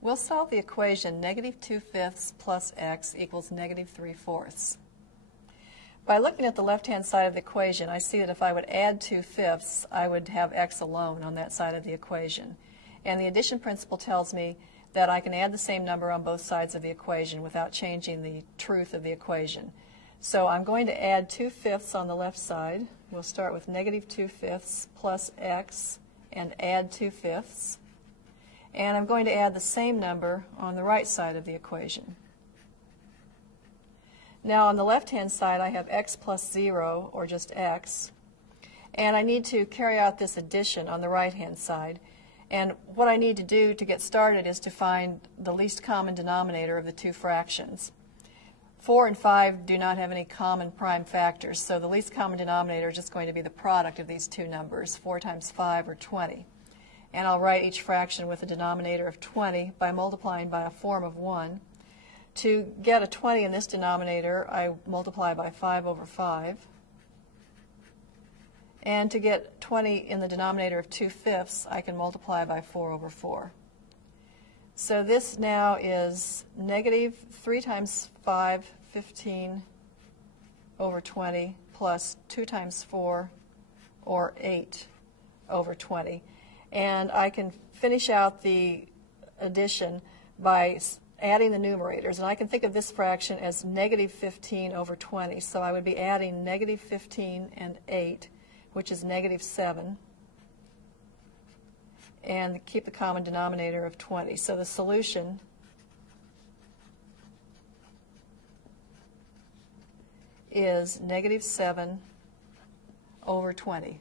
We'll solve the equation -2/5 plus x equals -3/4. By looking at the left-hand side of the equation, I see that if I would add 2/5, I would have x alone on that side of the equation. And the addition principle tells me that I can add the same number on both sides of the equation without changing the truth of the equation. So I'm going to add 2/5 on the left side. We'll start with -2/5 plus x and add 2/5. And I'm going to add the same number on the right side of the equation. Now on the left-hand side I have x plus 0, or just x, and I need to carry out this addition on the right-hand side. And what I need to do to get started is to find the least common denominator of the two fractions. 4 and 5 do not have any common prime factors, so the least common denominator is just going to be the product of these two numbers, 4 times 5, or 20. And I'll write each fraction with a denominator of 20 by multiplying by a form of 1. To get a 20 in this denominator, I multiply by 5 over 5. And to get 20 in the denominator of 2/5, I can multiply by 4 over 4. So this now is -3 times 5, 15 over 20, plus 2 times 4, or 8 over 20. And I can finish out the addition by adding the numerators. And I can think of this fraction as -15 over 20. So I would be adding -15 and 8, which is -7, and keep the common denominator of 20. So the solution is -7 over 20.